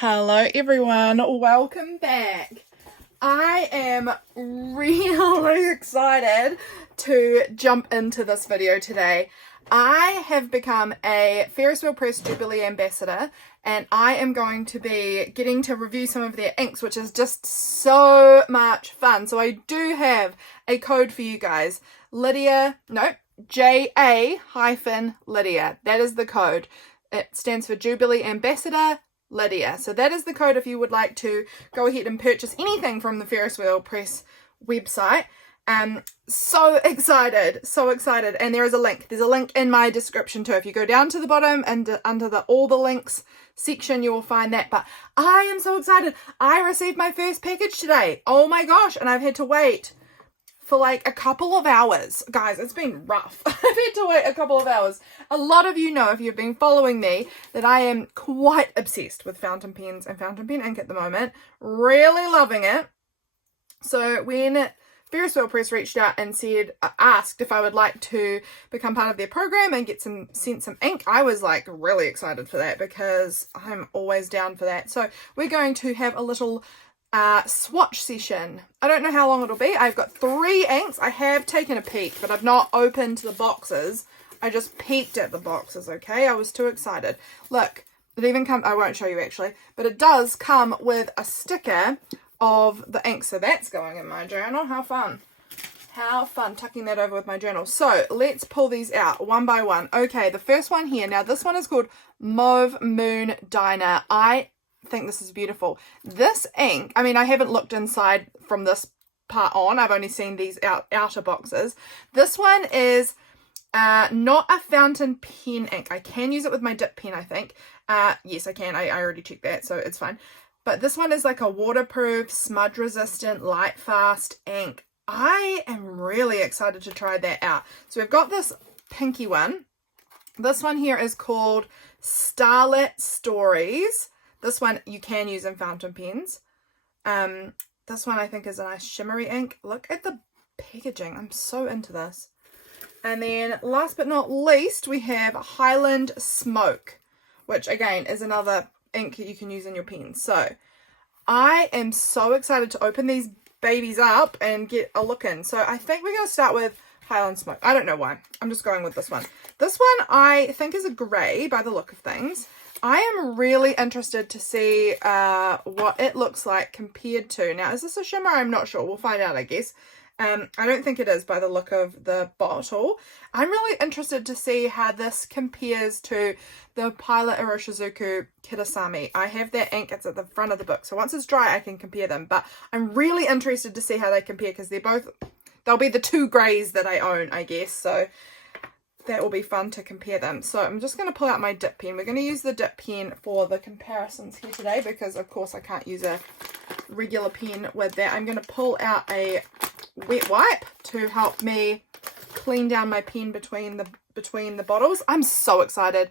Hello everyone, welcome back. I am really excited to jump into this video today. I have become a Ferris Press Jubilee Ambassador and I am going to be getting to review some of their inks, which is just so much fun. So I do have a code for you guys. JA-Lydia. That is the code. It stands for Jubilee Ambassador Lydia. So that is the code if you would like to go ahead and purchase anything from the Ferris Press website. So excited, and there is a link. There's a link in my description too. If you go down to the bottom and under the all the links section, you will find that. But I am so excited. I received my first package today. Oh my gosh, and I've had to wait for like a couple of hours. Guys, it's been rough. I've had to wait a couple of hours. A lot of you know, if you've been following me, that I am quite obsessed with fountain pens and fountain pen ink at the moment. Really loving it. So when Ferris Press reached out and asked if I would like to become part of their program and get sent some ink, I was like really excited for that because I'm always down for that. So we're going to have a little swatch session. I don't know how long it'll be. I've got 3 inks. I have taken a peek, but I've not opened the boxes. I just peeked at the boxes, okay? I was too excited. Look, it even comes, I won't show you actually, but it does come with a sticker of the ink. So that's going in my journal. How fun. How fun, tucking that over with my journal. So let's pull these out one by one. Okay, the first one here. Now this one is called Mauve Moon Diner. I think this is beautiful. This ink, I mean, I haven't looked inside from this part on. I've only seen these outer boxes. This one is not a fountain pen ink. I can use it with my dip pen, I think. Yes, I can. I already checked that, so it's fine. But this one is like a waterproof, smudge resistant, light fast ink. I am really excited to try that out. So we've got this pinky one. This one here is called Starlit Stories. This one you can use in fountain pens. This one I think is a nice shimmery ink. Look at the packaging. I'm so into this. And then last but not least, we have Highland Smoke, which again is another ink that you can use in your pens. So I am so excited to open these babies up and get a look in. So I think we're going to start with Highland Smoke. I don't know why. I'm just going with this one. This one I think is a grey by the look of things. I am really interested to see what it looks like compared to. Now, is this a shimmer? I'm not sure. We'll find out, I guess. I don't think it is by the look of the bottle. I'm really interested to see how this compares to the Pilot Iroshizuku Kitasami. I have that ink. It's at the front of the book. So once it's dry, I can compare them. But I'm really interested to see how they compare because they'll be the 2 greys that I own, I guess. So that will be fun to compare them. So I'm just going to pull out my dip pen. We're going to use the dip pen for the comparisons here today because, of course, I can't use a regular pen with that. I'm going to pull out a wet wipe to help me clean down my pen between the bottles. I'm so excited.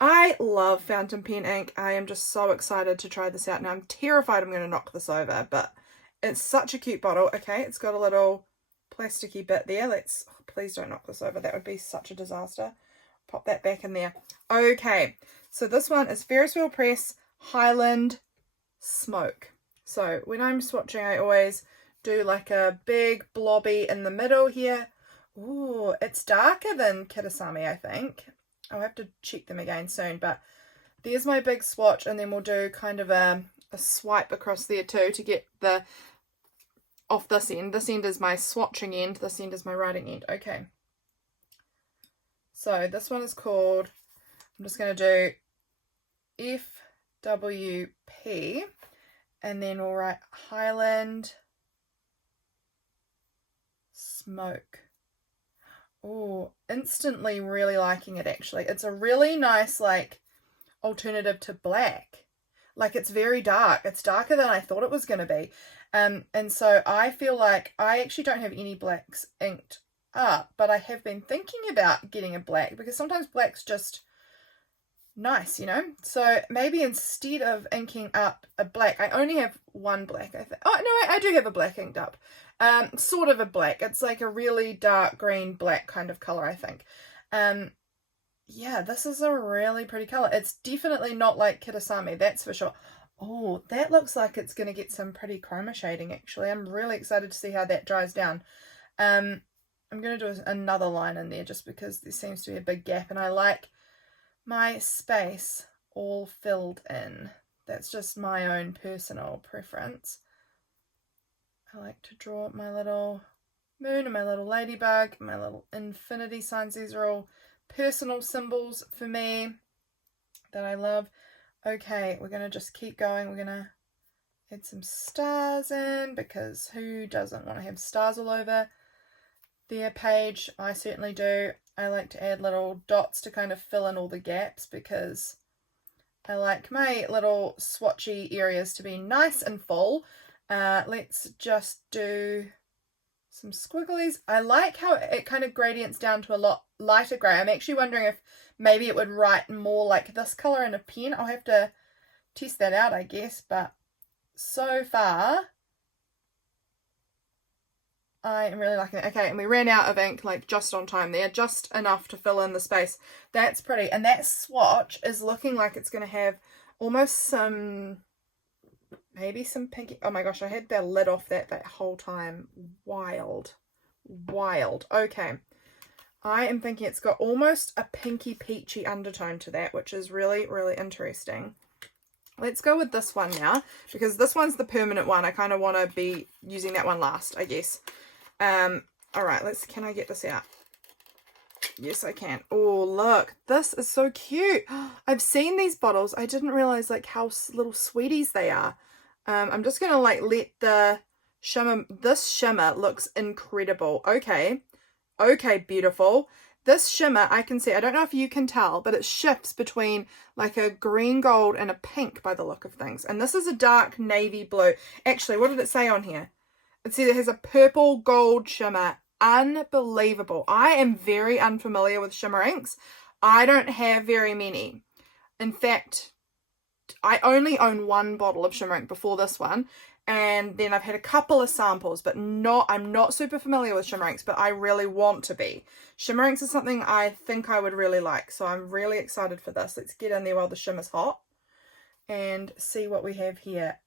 I love fountain pen ink. I am just so excited to try this out. Now I'm terrified I'm going to knock this over, but it's such a cute bottle. Okay, it's got a little plasticky bit there. Please don't knock this over. That would be such a disaster. Pop that back in there. Okay, so this one is Ferris Press Highland Smoke. So when I'm swatching, I always do like a big blobby in the middle here. Ooh, it's darker than Kitasami, I think. I'll have to check them again soon, but there's my big swatch, and then we'll do kind of a swipe across there too to get the off this end. This end is my swatching end, this end is my writing end. Okay. So this one is called, I'm just going to do FWP, and then we'll write Highland Smoke. Oh, instantly really liking it actually. It's a really nice like alternative to black. Like it's very dark. It's darker than I thought it was going to be. And so I feel like I actually don't have any blacks inked up, but I have been thinking about getting a black because sometimes black's just nice, you know. So maybe instead of inking up a black, I only have one black, I think. Oh no, I do have a black inked up. Sort of a black. It's like a really dark green black kind of color, I think. Yeah, this is a really pretty color. It's definitely not like Kitasami, that's for sure. Oh, that looks like it's going to get some pretty chroma shading, actually. I'm really excited to see how that dries down. I'm going to do another line in there just because there seems to be a big gap, and I like my space all filled in. That's just my own personal preference. I like to draw my little moon and my little ladybug, my little infinity signs. These are all personal symbols for me that I love. Okay, we're going to just keep going. We're going to add some stars in, because who doesn't want to have stars all over their page? I certainly do. I like to add little dots to kind of fill in all the gaps, because I like my little swatchy areas to be nice and full. Let's just do some squigglies. I like how it kind of gradients down to a lot lighter grey. I'm actually wondering if maybe it would write more like this colour in a pen. I'll have to test that out, I guess, but so far I am really liking it. Okay, and we ran out of ink like just on time there, just enough to fill in the space. That's pretty. And that swatch is looking like it's going to have almost some, maybe some pinky. Oh my gosh, I had the lid off that whole time. Wild. Okay, I am thinking it's got almost a pinky peachy undertone to that, which is really, really interesting. Let's go with this one now, because this one's the permanent one. I kind of want to be using that one last, I guess. All right, can I get this out? Yes, I can. Oh, look, this is so cute. I've seen these bottles. I didn't realize like how little sweeties they are. I'm just going to like let the shimmer, this shimmer looks incredible. Okay, beautiful. This shimmer, I can see, I don't know if you can tell, but it shifts between like a green gold and a pink by the look of things. And this is a dark navy blue. Actually, what did it say on here? It said it has a purple gold shimmer. Unbelievable. I am very unfamiliar with shimmer inks. I don't have very many. In fact, I only own one bottle of shimmer ink before this one. And then I've had a couple of samples, but I'm not super familiar with shimmer inks, but I really want to be. Shimmer inks is something I think I would really like, so I'm really excited for this. Let's get in there while the shimmer's hot and see what we have here.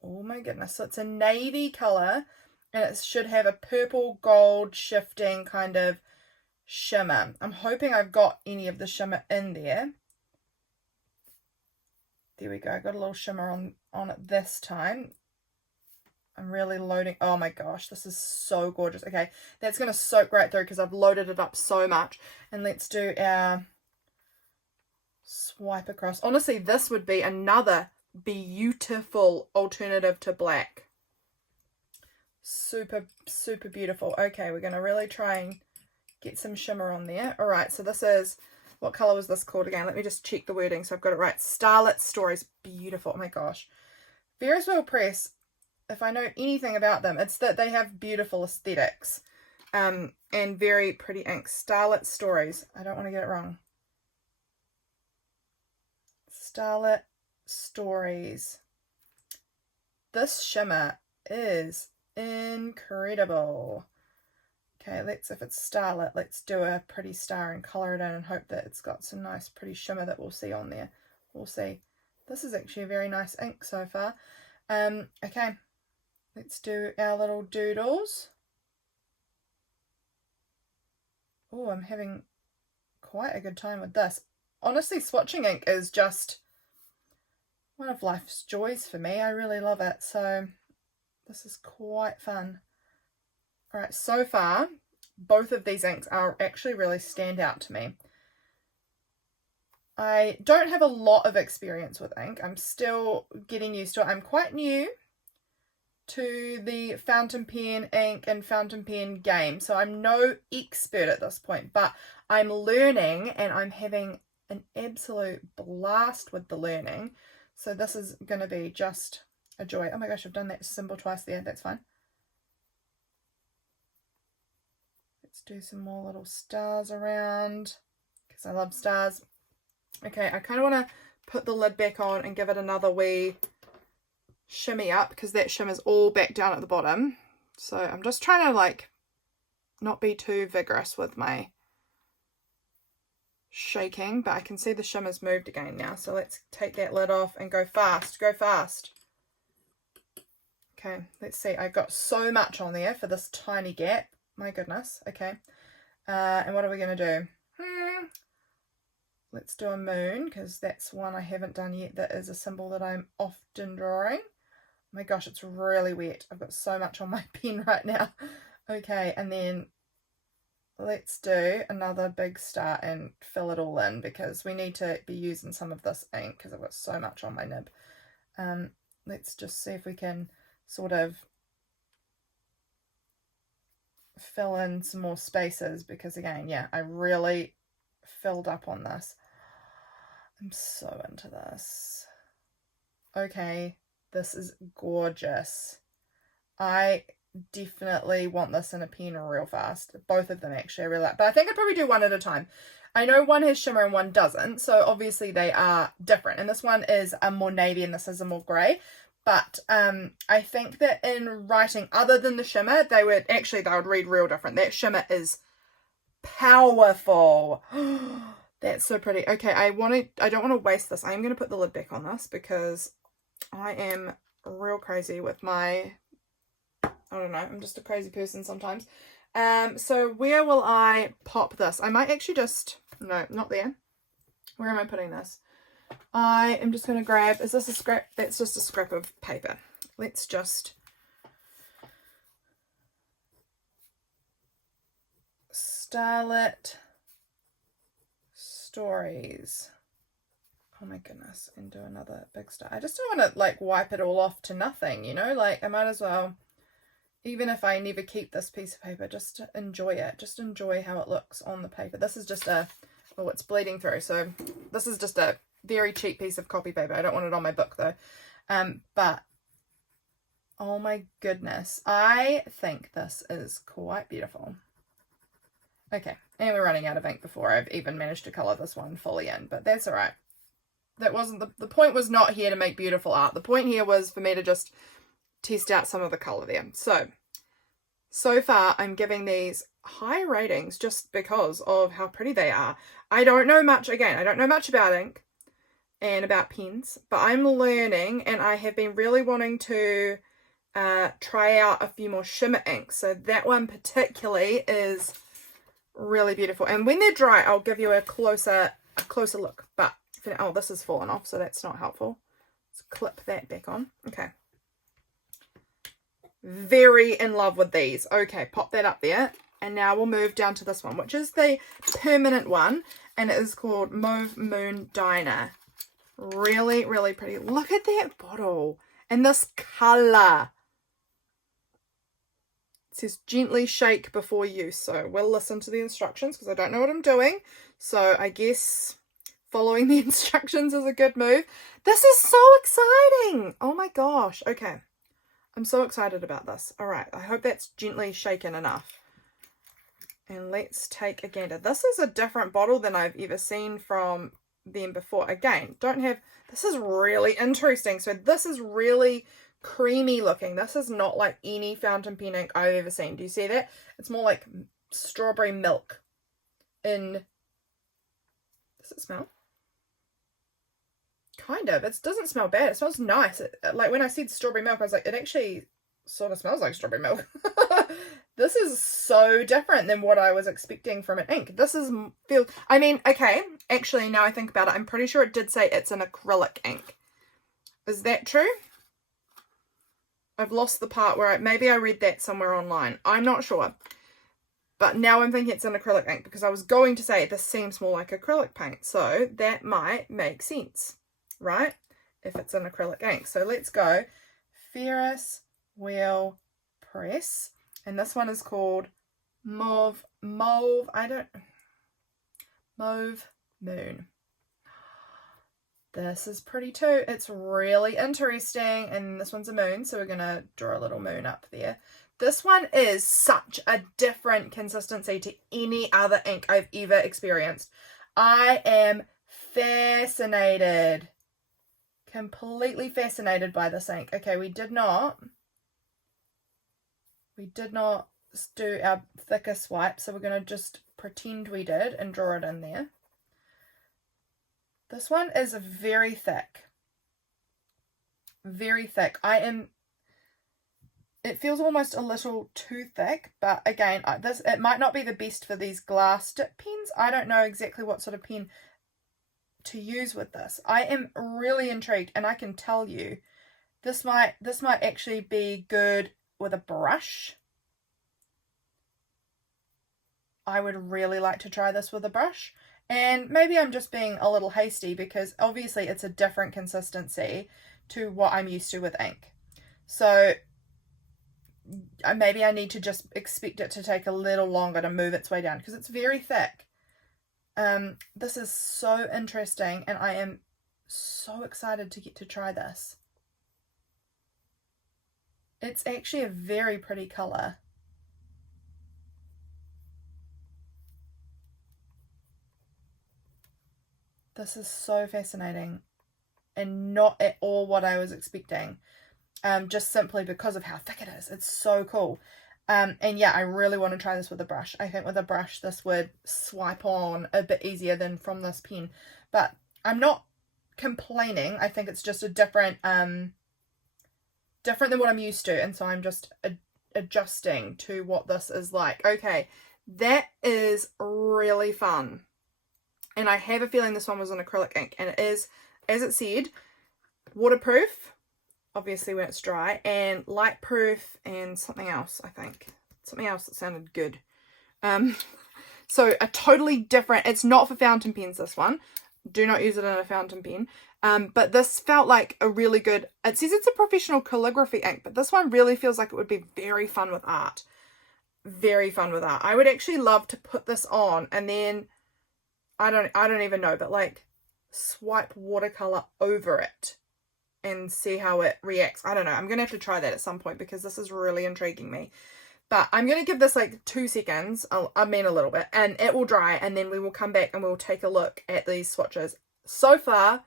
Oh my goodness, so it's a navy colour, and it should have a purple gold shifting kind of shimmer. I'm hoping I've got any of the shimmer in there. There we go, I got a little shimmer on it this time. I'm really loading. Oh my gosh, this is so gorgeous. Okay, that's going to soak right through because I've loaded it up so much. And let's do our swipe across. Honestly, this would be another beautiful alternative to black. Super, super beautiful. Okay, we're going to really try and get some shimmer on there. All right, so this is, what color was this called again? Let me just check the wording so I've got it right. Starlit Stories. Beautiful. Oh my gosh. Ferris Press. If I know anything about them, it's that they have beautiful aesthetics and very pretty ink. Starlit Stories. I don't want to get it wrong. Starlit Stories. This shimmer is incredible. Okay, if it's starlit, let's do a pretty star and colour it in and hope that it's got some nice pretty shimmer that we'll see on there. We'll see. This is actually a very nice ink so far. Okay. Let's do our little doodles. Oh, I'm having quite a good time with this. Honestly, swatching ink is just one of life's joys for me. I really love it. So this is quite fun. All right, so far, both of these inks are actually really stand out to me. I don't have a lot of experience with ink. I'm still getting used to it. I'm quite new to the fountain pen ink and fountain pen game, so I'm no expert at this point, but I'm learning and I'm having an absolute blast with the learning. So this is going to be just a joy. Oh my gosh, I've done that symbol twice there. That's fine. Let's do some more little stars around because I love stars. Okay, I kind of want to put the lid back on and give it another wee shimmy up because that shimmer's all back down at the bottom. So I'm just trying to like not be too vigorous with my shaking, but I can see the shimmer's moved again now. So let's take that lid off and go fast. Go fast. Okay, let's see. I got so much on there for this tiny gap. My goodness. Okay. And what are we going to do? Let's do a moon, because that's one I haven't done yet. That is a symbol that I'm often drawing. Oh my gosh, it's really wet. I've got so much on my pen right now. Okay, and then let's do another big star and fill it all in, because we need to be using some of this ink because I've got so much on my nib. Let's just see if we can sort of fill in some more spaces, because again, yeah, I really filled up on this. I'm so into this. Okay, this is gorgeous. I definitely want this in a pen real fast. Both of them actually I really like, but I think I'd probably do one at a time. I know one has shimmer and one doesn't, so obviously they are different, and this one is a more navy and this is a more grey. But I think that in writing, other than the shimmer, they would read real different. That shimmer is powerful. That's so pretty. Okay, I don't want to waste this. I'm going to put the lid back on this because I am real crazy with my, I don't know, I'm just a crazy person sometimes. So where will I pop this? I might actually just, no, not there. Where am I putting this? I am just going to grab, is this a scrap? That's just a scrap of paper. Let's just Starlit Stories. Oh my goodness. And do another big star. I just don't want to like wipe it all off to nothing, you know, like I might as well, even if I never keep this piece of paper, just to enjoy it. Just enjoy how it looks on the paper. This is just a, oh, it's bleeding through. So this is just a very cheap piece of copy paper. I don't want it on my book though. But oh my goodness, I think this is quite beautiful. Okay, and we're running out of ink before I've even managed to colour this one fully in, but that's all right. That wasn't the point was not here to make beautiful art. The point here was for me to just test out some of the colour there. So far I'm giving these high ratings just because of how pretty they are. I don't know much, again, I don't know much about ink and about pens, but I'm learning, and I have been really wanting to try out a few more shimmer inks. So that one particularly is really beautiful, and when they're dry I'll give you a closer look. But oh, this has fallen off, so that's not helpful. Let's clip that back on. Okay, very in love with these. Okay, pop that up there, and now we'll move down to this one, which is the permanent one, and it is called Mauve Moon Diner. Really, really pretty. Look at that bottle and this color. It says gently shake before use, so we'll listen to the instructions because I don't know what I'm doing. So I guess following the instructions is a good move. This is so exciting. Oh my gosh. Okay. I'm so excited about this. All right. I hope that's gently shaken enough. And let's take a gander. This is a different bottle than I've ever seen from them before. Again, this is really interesting. So this is really creamy looking. This is not like any fountain pen ink I've ever seen. Do you see that? It's more like strawberry milk in, does it smell? Kind of. It doesn't smell bad. It smells nice. Like when I said strawberry milk, I was like, it actually sort of smells like strawberry milk. This is so different than what I was expecting from an ink. This is I mean, okay, actually now I think about it, I'm pretty sure it did say it's an acrylic ink. Is that true? I've lost the part where maybe I read that somewhere online. I'm not sure. But now I'm thinking it's an acrylic ink, because I was going to say this seems more like acrylic paint. So that might make sense, right? If it's an acrylic ink. So let's go. Ferris Wheel Press. And this one is called Mauve Moon. This is pretty too. It's really interesting. And this one's a moon, so we're going to draw a little moon up there. This one is such a different consistency to any other ink I've ever experienced. I am fascinated. Completely fascinated by this ink. Okay, we did not do our thicker swipe, so we're going to just pretend we did and draw it in there. This one is very thick. Very thick. It feels almost a little too thick, but again, it might not be the best for these glass dip pens. I don't know exactly what sort of pen to use with this. I am really intrigued, and I can tell you this might actually be good with a brush. I would really like to try this with a brush, and maybe I'm just being a little hasty because obviously it's a different consistency to what I'm used to with ink. So maybe I need to just expect it to take a little longer to move its way down because it's very thick. This is so interesting, and I am so excited to get to try this. It's actually a very pretty color. This is so fascinating and not at all what I was expecting. Just simply because of how thick it is. It's so cool. And yeah, I really want to try this with a brush. I think with a brush this would swipe on a bit easier than from this pen. But I'm not complaining. I think it's just a different than what I'm used to. And so I'm just adjusting to what this is like. Okay, that is really fun. And I have a feeling this one was an acrylic ink. And it is, as it said, waterproof. Obviously when it's dry, and light proof, and something else, I think. Something else that sounded good. So a totally different, it's not for fountain pens, this one. Do not use it in a fountain pen. But this felt like a really good, it says it's a professional calligraphy ink, but this one really feels like it would be very fun with art. Very fun with art. I would actually love to put this on and then, I don't even know, but like swipe watercolor over it and see how it reacts. I don't know. I'm going to have to try that at some point because this is really intriguing me. But I'm going to give this like 2 seconds, I mean a little bit, and it will dry, and then we will come back and we'll take a look at these swatches. So far,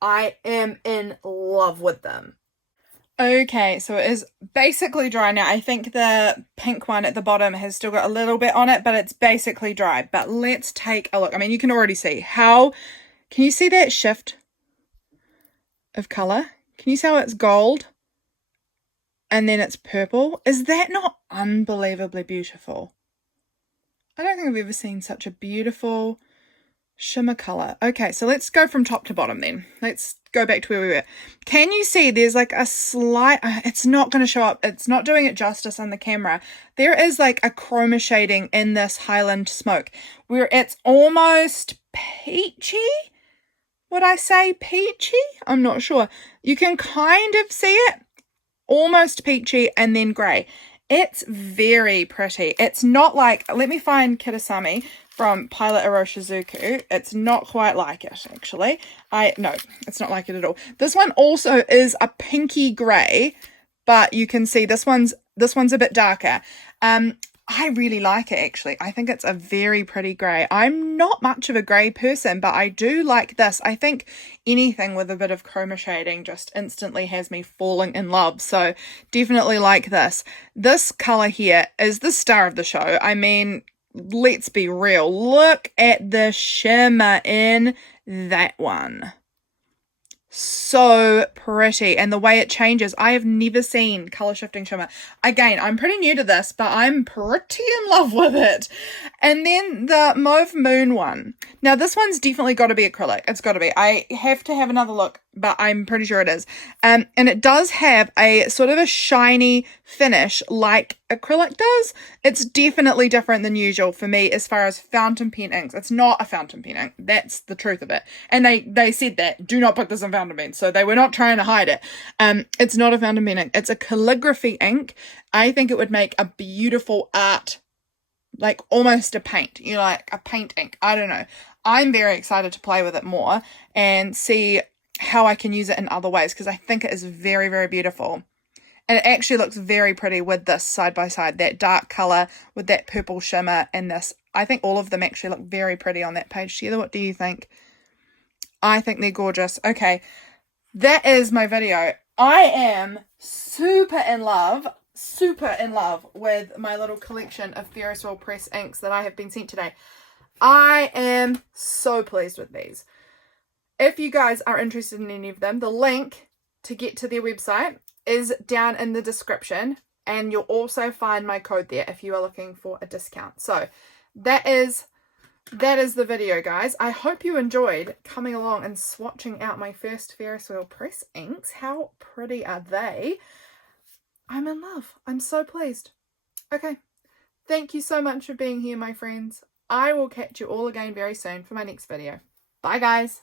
I am in love with them. Okay, so it is basically dry now. I think the pink one at the bottom has still got a little bit on it, but it's basically dry. But let's take a look. I mean, you can already see how, can you see that shift of colour? Can you see how it's gold and then it's purple? Is that not unbelievably beautiful? I don't think I've ever seen such a beautiful shimmer colour. Okay, so let's go from top to bottom then. Let's go back to where we were. Can you see there's like a slight, it's not going to show up, it's not doing it justice on the camera. There is like a chroma shading in this Highland Smoke where it's almost peachy. Would I say peachy? I'm not sure. You can kind of see it. Almost peachy and then grey. It's very pretty. It's not like, let me find Kitasami from Pilot Iroshizuku. It's not quite like it, actually. No, it's not like it at all. This one also is a pinky grey, but you can see this one's a bit darker. I really like it, actually. I think it's a very pretty grey. I'm not much of a grey person, but I do like this. I think anything with a bit of chroma shading just instantly has me falling in love. So definitely like this. This colour here is the star of the show. I mean, let's be real. Look at the shimmer in that one. So pretty, and the way it changes. I have never seen color shifting shimmer. Again, I'm pretty new to this, but I'm pretty in love with it. And then the Mauve Moon one. Now this one's definitely got to be acrylic. It's got to be. I have to have another look, but I'm pretty sure it is. And it does have a sort of a shiny finish like acrylic does. It's definitely different than usual for me as far as fountain pen inks. It's not a fountain pen ink. That's the truth of it. And they said that. Do not put this in fountain pen. So they were not trying to hide it. It's not a fountain pen ink. It's a calligraphy ink. I think it would make a beautiful art, like almost a paint. You know, like a paint ink. I don't know. I'm very excited to play with it more and see how I can use it in other ways because I think it is very, very beautiful. And it actually looks very pretty with this side by side, that dark colour with that purple shimmer and this. I think all of them actually look very pretty on that page together. What do you think? I think they're gorgeous. Okay, that is my video. I am super in love with my little collection of Ferris Wheel Press inks that I have been sent today. I am so pleased with these. If you guys are interested in any of them, the link to get to their website is down in the description, and you'll also find my code there if you are looking for a discount. So that is the video, guys. I hope you enjoyed coming along and swatching out my first Ferris wheel press inks. How pretty are they? I'm in love. I'm so pleased. Okay, thank you so much for being here, my friends. I will catch you all again very soon for my next video. Bye, guys.